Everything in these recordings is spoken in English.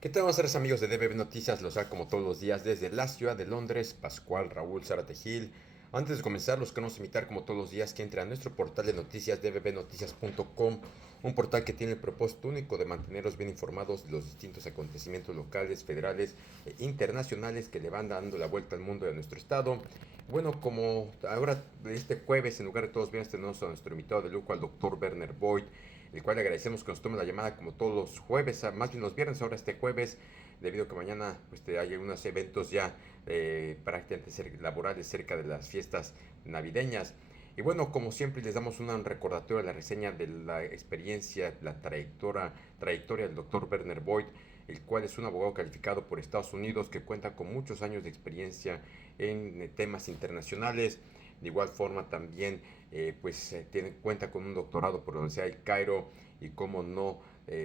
¿Qué tal, buenas tardes, amigos de DBB Noticias? Los saludo como todos los días desde la ciudad de Londres, Pascual Raúl Zárate Gil. Antes de comenzar, los queremos invitar como todos los días que entren a nuestro portal de noticias dbbnoticias.com, un portal que tiene el propósito único de manteneros bien informados de los distintos acontecimientos locales, federales e internacionales que le van dando la vuelta al mundo de nuestro estado. Bueno, como ahora este jueves, en lugar de todos viernes, tenemos a nuestro invitado de lujo, al doctor Werner Voigt, el cual le agradecemos que nos tome la llamada como todos los jueves, más bien los viernes, ahora este jueves, debido a que mañana hay unos eventos ya prácticamente laborales cerca de las fiestas navideñas. Y bueno, como siempre les damos un recordatorio de la reseña de la experiencia, la trayectoria del doctor Werner Voigt, el cual es un abogado calificado por Estados Unidos que cuenta con muchos años de experiencia en temas internacionales. De igual forma también cuenta con un doctorado por la Universidad del Cairo y cómo no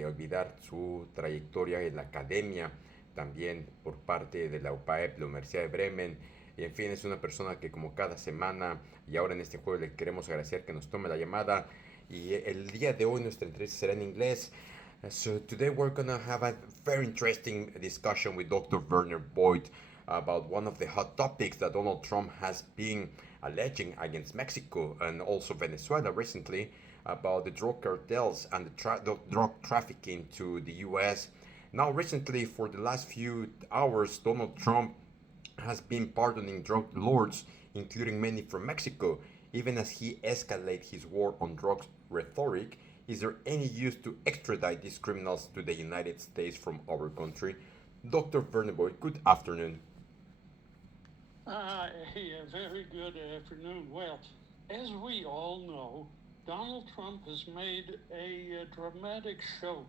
olvidar su trayectoria en la academia, también por parte de la UPAEP, la Universidad de Bremen. Y en fin, es una persona que como cada semana y ahora en este jueves le queremos agradecer que nos tome la llamada. Y el día de hoy nuestra entrevista será en inglés. So today we're gonna have a very interesting discussion with Dr. Werner Voigt about one of the hot topics that Donald Trump has been alleging against Mexico and also Venezuela recently about the drug cartels and the drug trafficking to the U.S. Now, recently, for the last few hours, Donald Trump has been pardoning drug lords, including many from Mexico, even as he escalates his war on drugs rhetoric. Is there any use to extradite these criminals to the United States from our country? Dr. Verneboy, good afternoon. A very good afternoon. Well, as we all know, Donald Trump has made a dramatic show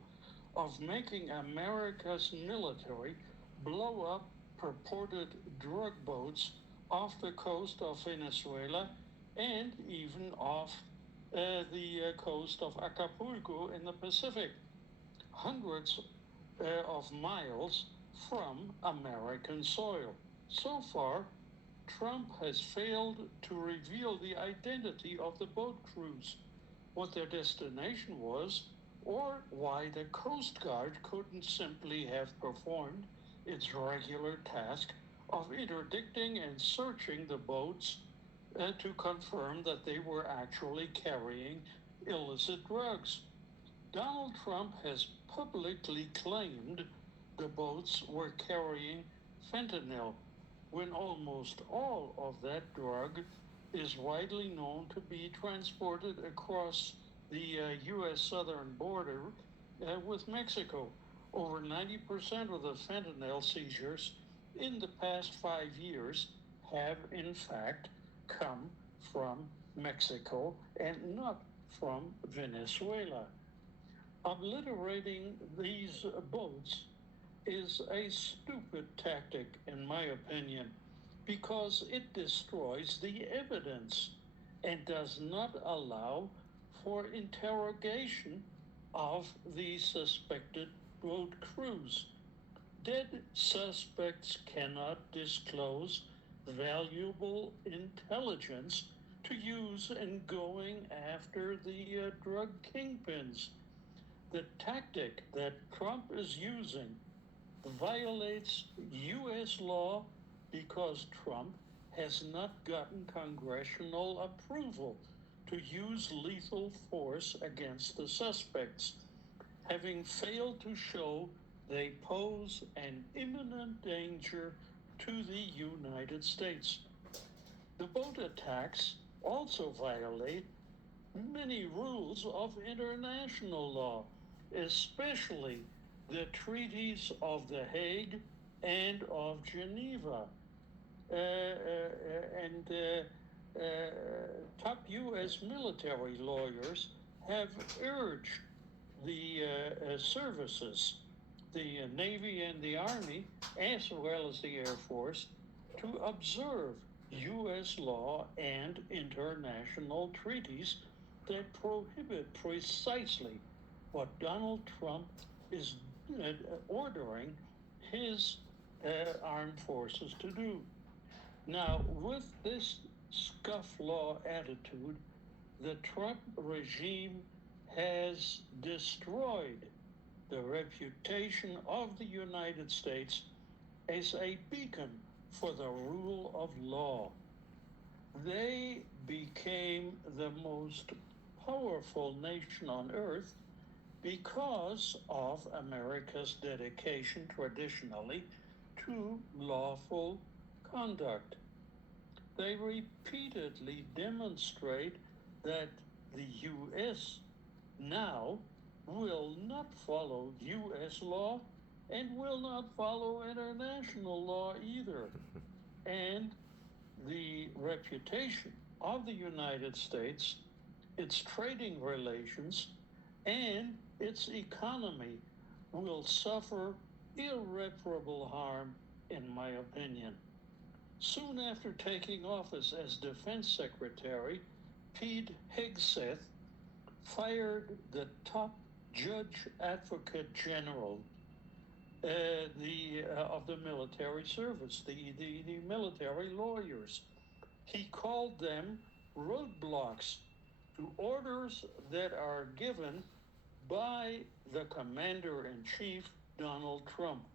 of making America's military blow up purported drug boats off the coast of Venezuela and even off the coast of Acapulco in the Pacific, hundreds of miles from American soil. So far, Trump has failed to reveal the identity of the boat crews, what their destination was, or why the Coast Guard couldn't simply have performed its regular task of interdicting and searching the boats to confirm that they were actually carrying illicit drugs. Donald Trump has publicly claimed the boats were carrying fentanyl when almost all of that drug is widely known to be transported across the U.S. southern border with Mexico. Over 90% of the fentanyl seizures in the past 5 years have, in fact, come from Mexico and not from Venezuela. Obliterating these boats is a stupid tactic, in my opinion, because it destroys the evidence and does not allow for interrogation of the suspected boat crews. Dead suspects cannot disclose valuable intelligence to use in going after the drug kingpins. The tactic that Trump is using violates U.S. law because Trump has not gotten congressional approval to use lethal force against the suspects, having failed to show they pose an imminent danger to the United States. The boat attacks also violate many rules of international law, especially the treaties of The Hague and of Geneva. And top U.S. military lawyers have urged the services, the Navy and the Army, as well as the Air Force, to observe U.S. law and international treaties that prohibit precisely what Donald Trump is ordering his armed forces to do. Now, with this scufflaw attitude, the Trump regime has destroyed the reputation of the United States as a beacon for the rule of law. They became the most powerful nation on earth because of America's dedication traditionally to lawful conduct. They repeatedly demonstrate that the U.S. now will not follow U.S. law and will not follow international law either. And the reputation of the United States, its trading relations, and its economy will suffer irreparable harm, in my opinion. Soon after taking office as Defense Secretary, Pete Hegseth fired the top Judge Advocate General of the military service, the military lawyers. He called them roadblocks to orders that are given by the Commander-in-Chief, Donald Trump.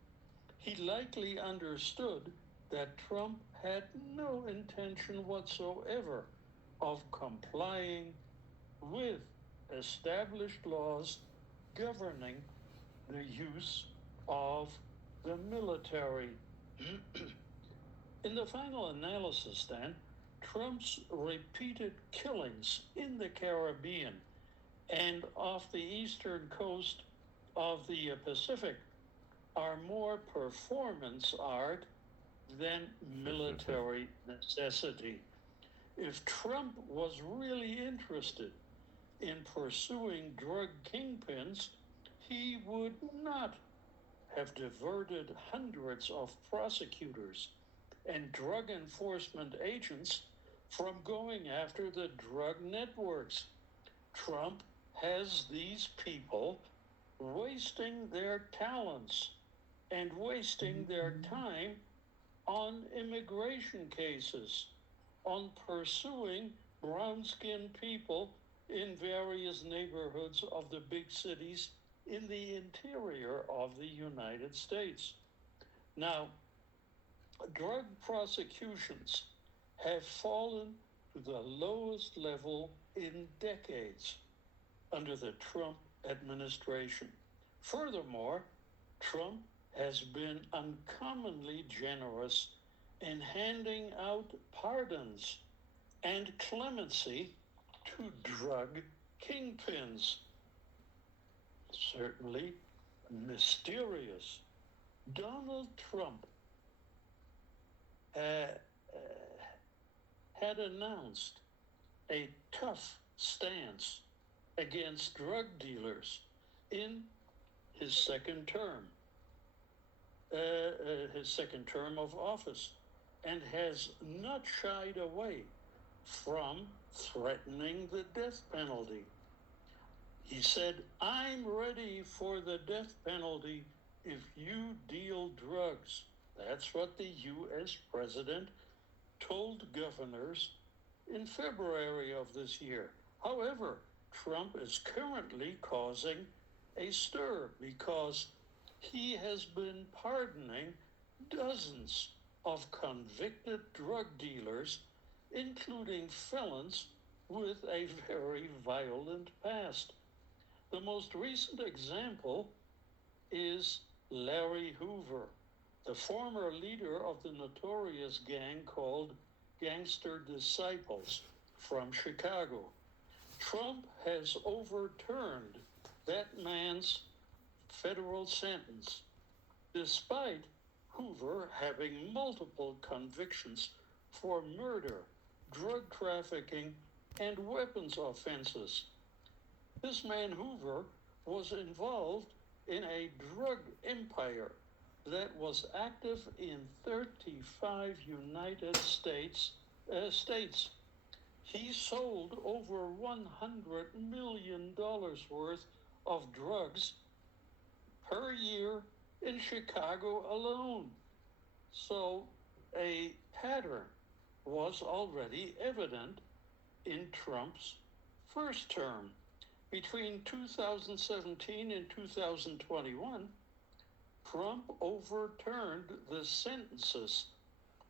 He likely understood that Trump had no intention whatsoever of complying with established laws governing the use of the military. In the final analysis, then, Trump's repeated killings in the Caribbean and off the eastern coast of the Pacific are more performance art than military necessity. If Trump was really interested in pursuing drug kingpins, he would not have diverted hundreds of prosecutors and drug enforcement agents from going after the drug networks. Trump has these people wasting their talents and wasting their time on immigration cases, on pursuing brown-skinned people in various neighborhoods of the big cities in the interior of the United States. Now, drug prosecutions have fallen to the lowest level in decades under the Trump administration. Furthermore, Trump has been uncommonly generous in handing out pardons and clemency to drug kingpins. Certainly mysterious. Donald Trump had announced a tough stance against drug dealers in his second term of office, and has not shied away from threatening the death penalty. He said, "I'm ready for the death penalty if you deal drugs." That's what the U.S. president told governors in February of this year. However, Trump is currently causing a stir because he has been pardoning dozens of convicted drug dealers, including felons with a very violent past. The most recent example is Larry Hoover, the former leader of the notorious gang called Gangster Disciples from Chicago. Trump has overturned that man's federal sentence, despite Hoover having multiple convictions for murder, drug trafficking, and weapons offenses. This man Hoover was involved in a drug empire that was active in 35 United States. He sold over $100 million worth of drugs per year in Chicago alone. So a pattern was already evident in Trump's first term. Between 2017 and 2021, Trump overturned the sentences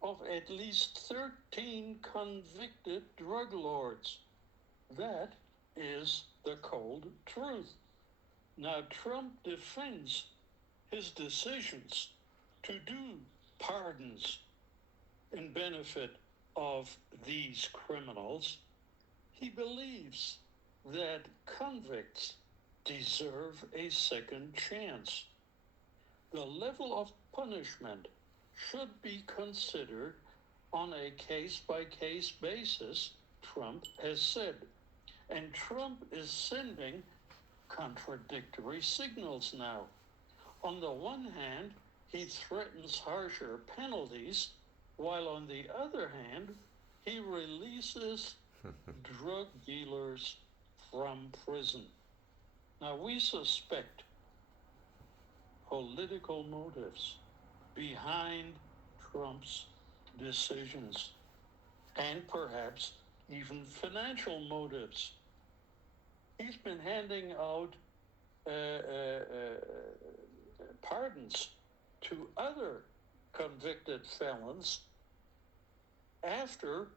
of at least 13 convicted drug lords. That is the cold truth. Now, Trump defends his decisions to do pardons in benefit of these criminals. He believes that convicts deserve a second chance. The level of punishment should be considered on a case-by-case basis, Trump has said. And Trump is sending contradictory signals now. On the one hand, he threatens harsher penalties, while on the other hand, he releases drug dealers from prison. Now, we suspect political motives behind Trump's decisions, and perhaps even financial motives. He's been handing out pardons to other convicted felons after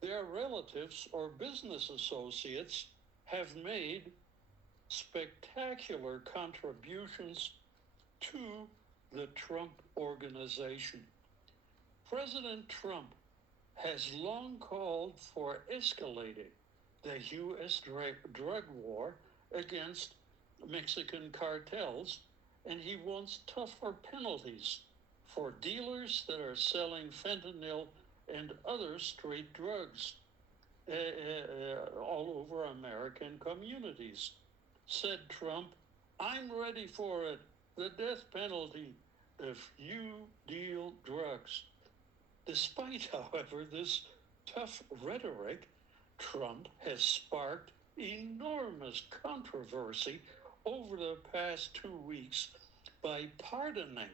their relatives or business associates have made spectacular contributions to the Trump organization. President Trump has long called for escalating the U.S. drug war against Mexican cartels, and he wants tougher penalties for dealers that are selling fentanyl and other street drugs all over American communities. Said Trump, "I'm ready for it, the death penalty, if you deal drugs." Despite, however, this tough rhetoric, Trump has sparked enormous controversy over the past 2 weeks by pardoning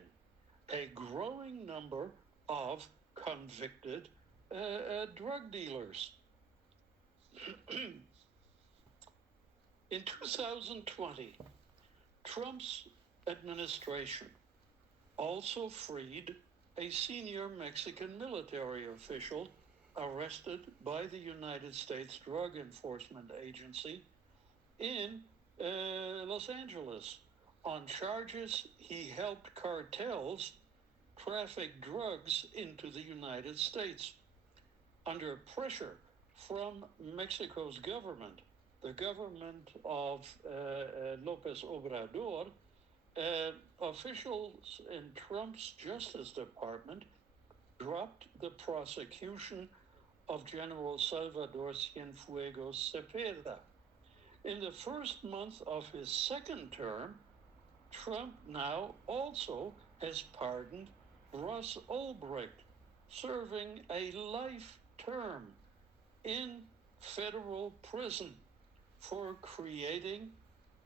a growing number of convicted drug dealers. In 2020, Trump's administration also freed a senior Mexican military official arrested by the United States Drug Enforcement Agency in Los Angeles on charges he helped cartels traffic drugs into the United States. Under pressure from Mexico's government, the government of López Obrador, officials in Trump's Justice Department dropped the prosecution of General Salvador Cienfuegos Cepeda. In the first month of his second term, Trump now also has pardoned Ross Ulbricht, serving a life term in federal prison for creating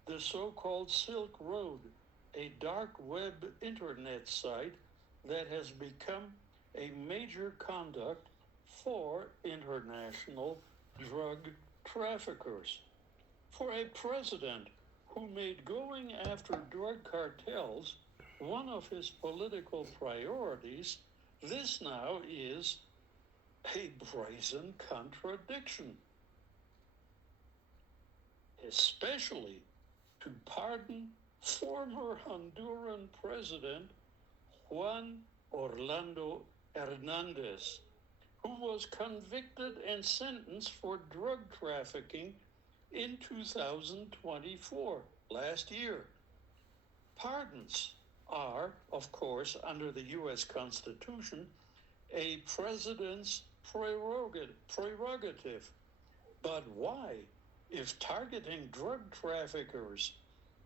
the so-called Silk Road, a dark web internet site that has become a major conduct for international drug traffickers. For a president who made going after drug cartels one of his political priorities, this now is a brazen contradiction, especially to pardon former Honduran President Juan Orlando Hernandez, who was convicted and sentenced for drug trafficking in 2024, last year. Pardons are, of course, under the U.S. Constitution, a president's prerogative. But why, if targeting drug traffickers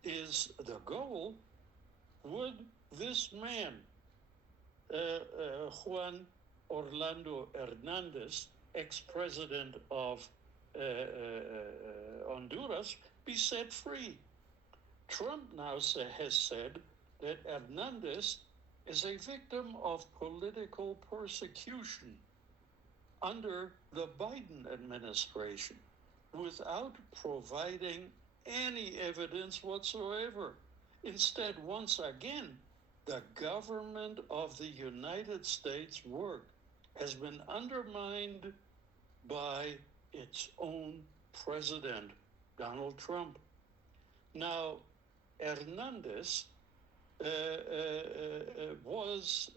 is the goal, would this man, Juan Orlando Hernandez, ex-president of Honduras, be set free? Trump now has said that Hernandez is a victim of political persecution under the Biden administration without providing any evidence whatsoever. Instead, once again, the government of the United States work has been undermined by its own president, Donald Trump. Now, Hernandez was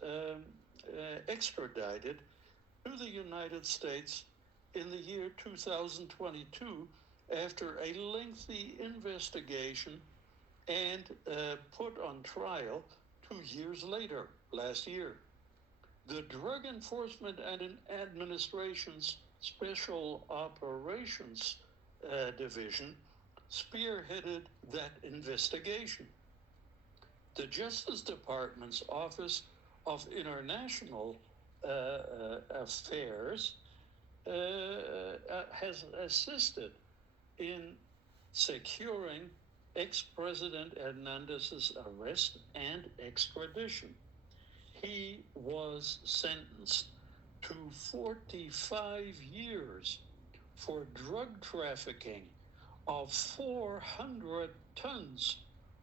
extradited to the United States in the year 2022 after a lengthy investigation and put on trial 2 years later, last year. The Drug Enforcement Administration's Special Operations Division spearheaded that investigation. The Justice Department's Office of International Affairs has assisted in securing ex-President Hernandez's arrest and extradition. He was sentenced to 45 years for drug trafficking of 400 tons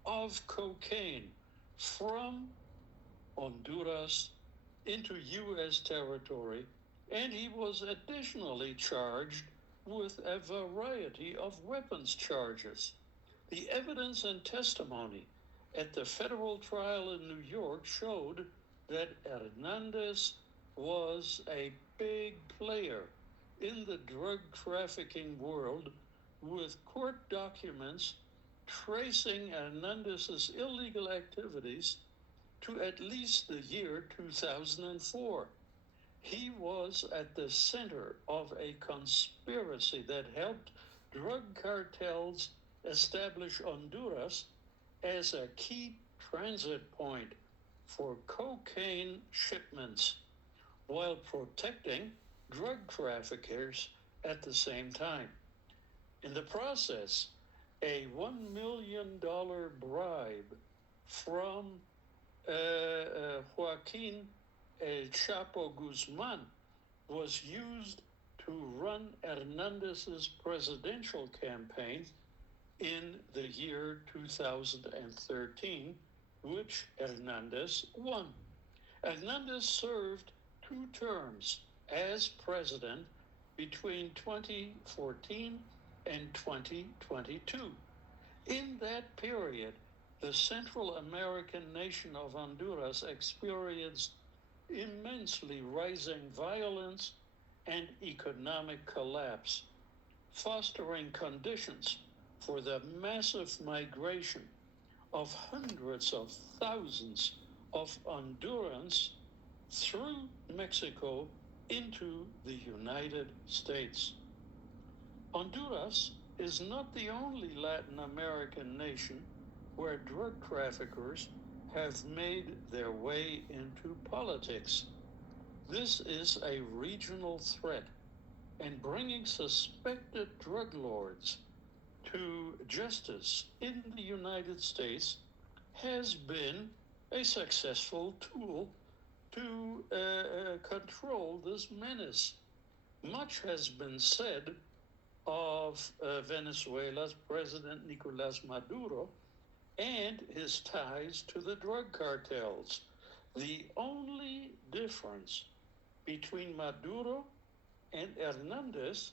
of cocaine from Honduras into U.S. territory, and he was additionally charged with a variety of weapons charges. The evidence and testimony at the federal trial in New York showed that Hernandez was a big player in the drug trafficking world, with court documents tracing Hernandez's illegal activities to at least the year 2004. He was at the center of a conspiracy that helped drug cartels establish Honduras as a key transit point for cocaine shipments, while protecting drug traffickers at the same time. In the process, a $1 million bribe from Joaquin El Chapo Guzman was used to run Hernandez's presidential campaign in the year 2013, which Hernandez won. Hernandez served 2 terms as president between 2014 and 2022. In that period, the Central American nation of Honduras experienced immensely rising violence and economic collapse, fostering conditions for the massive migration of hundreds of thousands of Hondurans through Mexico into the United States. Honduras is not the only Latin American nation where drug traffickers have made their way into politics. This is a regional threat, and bringing suspected drug lords to justice in the United States has been a successful tool to control this menace. Much has been said of Venezuela's President Nicolas Maduro and his ties to the drug cartels. The only difference between Maduro and Hernandez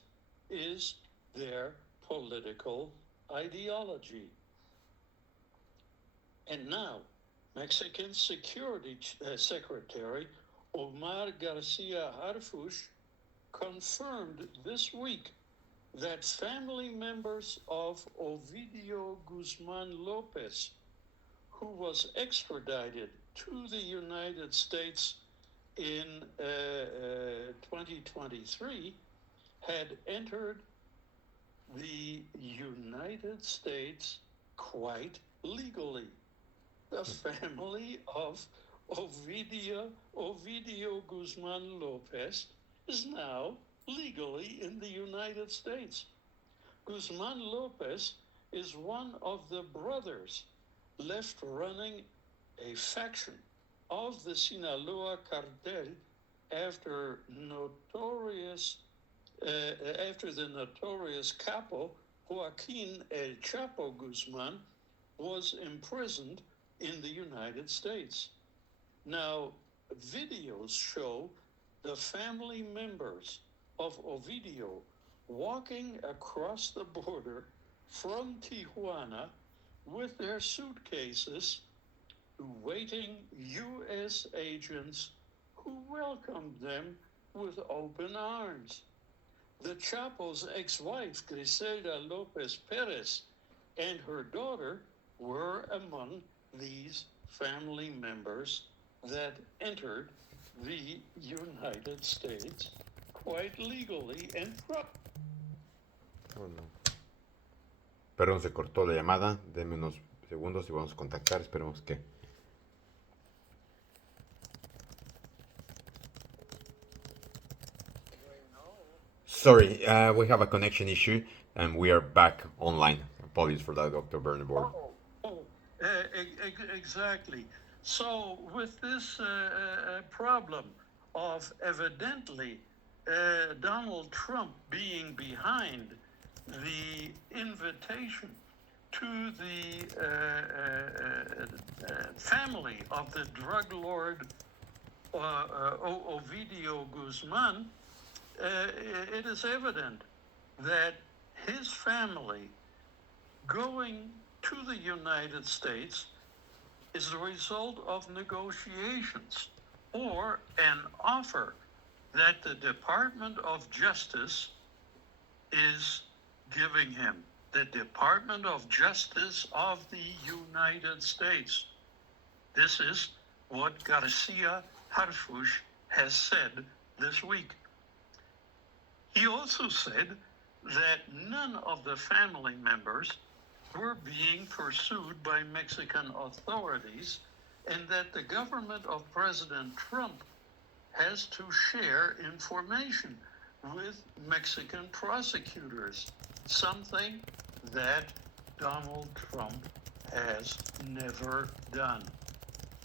is their political ideology. And now, Mexican Security Secretary Omar Garcia Harfuch confirmed this week that family members of Ovidio Guzman Lopez, who was extradited to the United States in 2023, had entered the United States quite legally. The family of Ovidio Guzman Lopez is now legally in the United States. Guzman Lopez is one of the brothers left running a faction of the Sinaloa cartel after the notorious capo Joaquin El Chapo Guzman was imprisoned in the United States. Now, videos show the family members of Ovidio walking across the border from Tijuana with their suitcases, waiting U.S. agents who welcomed them with open arms. The Chapo's ex-wife, Griselda Lopez Perez, and her daughter were among these family members that entered the United States quite legally and Oh, no. Perdón, se cortó la llamada. Denme unos segundos y vamos a contactar. Esperemos que... Sorry, we have a connection issue and we are back online. Apologies for that, Dr. Werner Voigt. Exactly. So with this problem of evidently Donald Trump being behind the invitation to the family of the drug lord Ovidio Guzman, it is evident that his family going to the United States is the result of negotiations or an offer that the Department of Justice is giving him. The Department of Justice of the United States. This is what Garcia Harfush has said this week. He also said that none of the family members were being pursued by Mexican authorities and that the government of President Trump has to share information with Mexican prosecutors, something that Donald Trump has never done.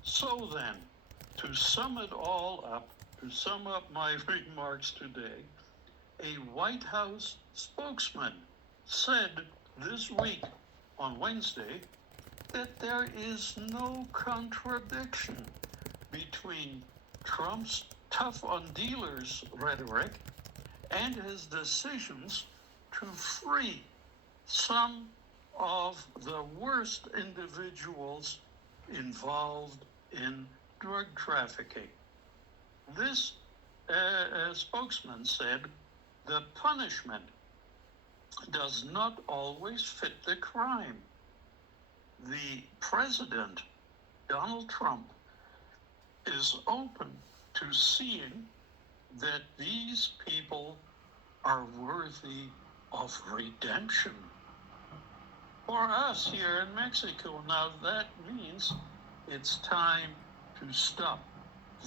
So then, to sum it all up, to sum up my remarks today, a White House spokesman said this week on Wednesday that there is no contradiction between Trump's tough on dealers rhetoric and his decisions to free some of the worst individuals involved in drug trafficking. This spokesman said the punishment does not always fit the crime. The president, Donald Trump, is open to seeing that these people are worthy of redemption. For us here in Mexico, now that means it's time to stop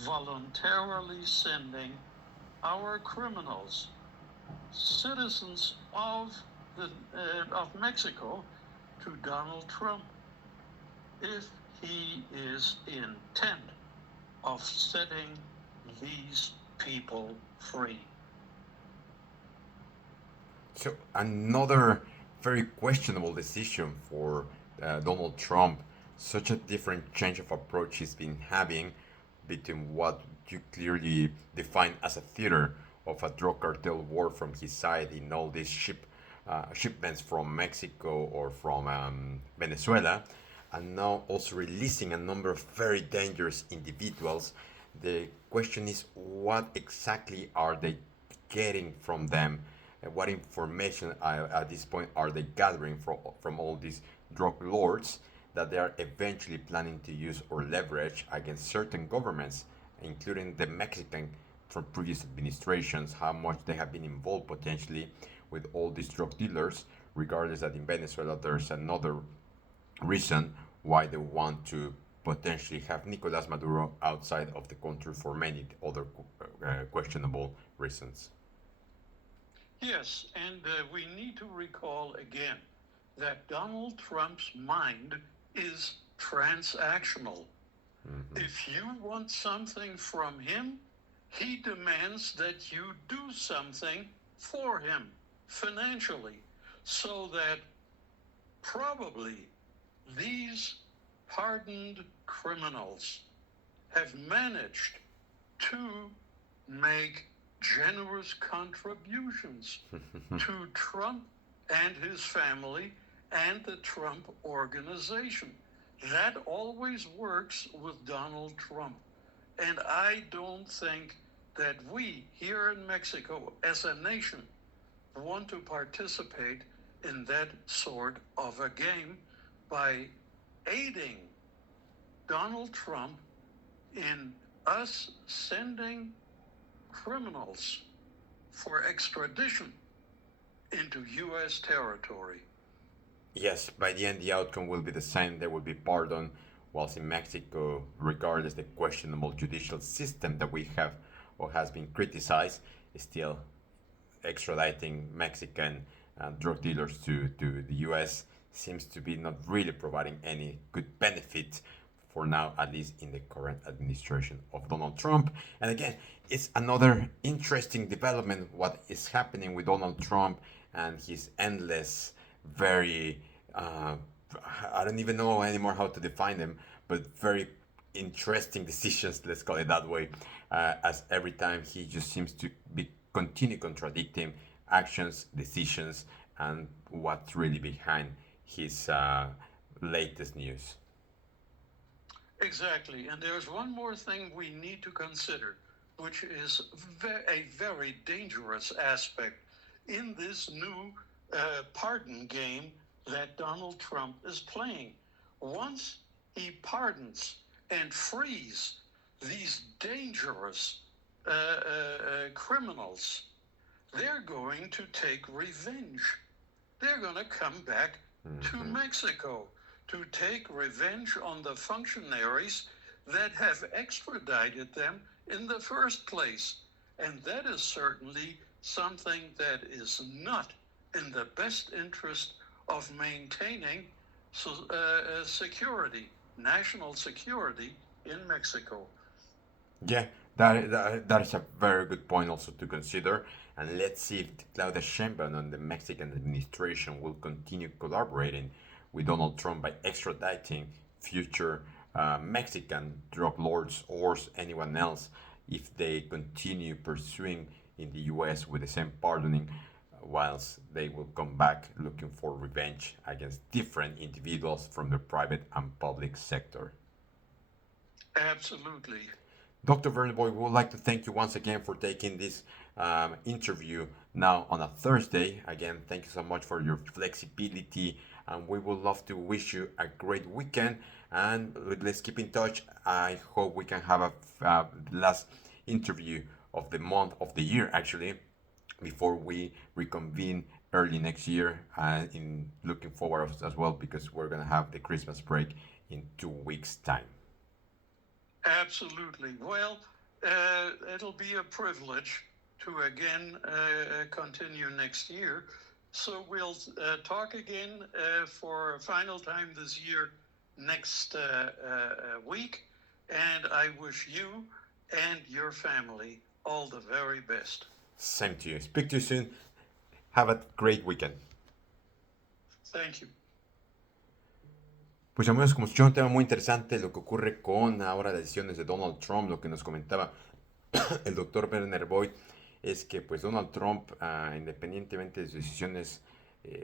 voluntarily sending our criminals, citizens of Mexico, to Donald Trump if he is intent of setting these people free. So another very questionable decision for Donald Trump. Such a different change of approach he's been having between what you clearly define as a theater of a drug cartel war from his side in all these shipments from Mexico or from Venezuela, and now also releasing a number of very dangerous individuals. The question is, what exactly are they getting from them? What information at this point are they gathering from all these drug lords that they are eventually planning to use or leverage against certain governments, including the Mexican from previous administrations, how much they have been involved potentially with all these drug dealers, regardless that in Venezuela there's another reason why they want to potentially have Nicolas Maduro outside of the country for many other questionable reasons. Yes, and we need to recall again that Donald Trump's mind is transactional. Mm-hmm. If you want something from him, he demands that you do something for him financially. so that probably these pardoned criminals have managed to make generous contributions to Trump and his family and the Trump organization. That always works with Donald Trump. And I don't think that we here in Mexico as a nation want to participate in that sort of a game by aiding Donald Trump in us sending criminals for extradition into U.S. territory. Yes, by the end, the outcome will be the same. There will be pardon, whilst in Mexico, regardless the questionable judicial system that we have or has been criticized, is still extraditing Mexican drug dealers to the US seems to be not really providing any good benefit for now, at least in the current administration of Donald Trump. And again, it's another interesting development what is happening with Donald Trump and his endless, very, I don't even know anymore how to define them, but very interesting decisions, let's call it that way, as every time he just seems to be continue contradicting actions, decisions, and what's really behind his latest news. Exactly. And there's one more thing we need to consider, which is a very dangerous aspect in this new pardon game that Donald Trump is playing. Once he pardons and frees these dangerous criminals, they're going to take revenge. They're going to come back to Mexico to take revenge on the functionaries that have extradited them in the first place. And that is certainly something that is not in the best interest of maintaining security, national security in Mexico. Yeah, that is a very good point also to consider. And let's see if Claudia Sheinbaum and the Mexican administration will continue collaborating with Donald Trump by extraditing future Mexican drug lords or anyone else if they continue pursuing in the US with the same pardoning, whilst they will come back looking for revenge against different individuals from the private and public sector. Absolutely. Dr. Werner Voigt, we would like to thank you once again for taking this interview now on a Thursday. Again, thank you so much for your flexibility, and we would love to wish you a great weekend. And let's keep in touch. I hope we can have a last interview of the month, of the year actually, before we reconvene early next year. In looking forward as well, because we're gonna have the Christmas break in 2 weeks' time. Absolutely. Well, it'll be a privilege to again continue next year. So we'll talk again for a final time this year next week. And I wish you and your family all the very best. Same to you. Speak to you soon. Have a great weekend. Thank you. Pues amigos, como escucharon, un tema muy interesante lo que ocurre con ahora las decisiones de Donald Trump. Lo que nos comentaba el doctor Werner Voigt es que pues Donald Trump, independientemente de sus decisiones,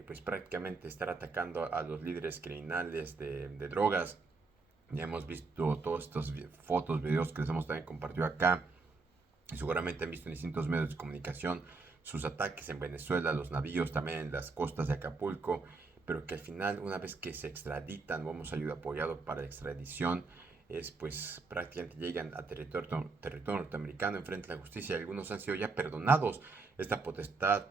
pues prácticamente estar atacando a los líderes criminales de drogas. Ya hemos visto todas estas fotos, videos que les hemos también compartido acá. Y seguramente han visto en distintos medios de comunicación sus ataques en Venezuela, los navíos también en las costas de Acapulco, pero que al final, una vez que se extraditan, vamos a ayudar apoyado para la extradición, es pues prácticamente llegan a territorio norteamericano, enfrentan la justicia, y algunos han sido ya perdonados. Esta potestad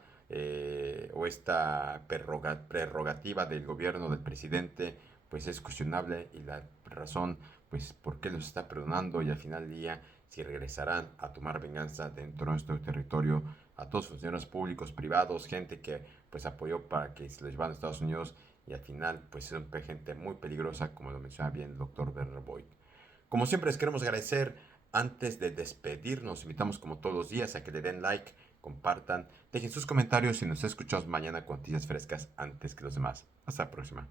o esta prerrogativa del gobierno del presidente pues es cuestionable, y la razón pues por qué los está perdonando, y al final del día si regresarán a tomar venganza dentro de nuestro territorio a todos los funcionarios públicos, privados, gente que pues apoyó para que se les llevaran a Estados Unidos, y al final pues es gente muy peligrosa, como lo menciona bien el doctor Werner Voigt. Como siempre les queremos agradecer. Antes de despedirnos, invitamos como todos los días a que le den like, compartan, dejen sus comentarios y nos escuchamos mañana con noticias frescas antes que los demás. Hasta la próxima.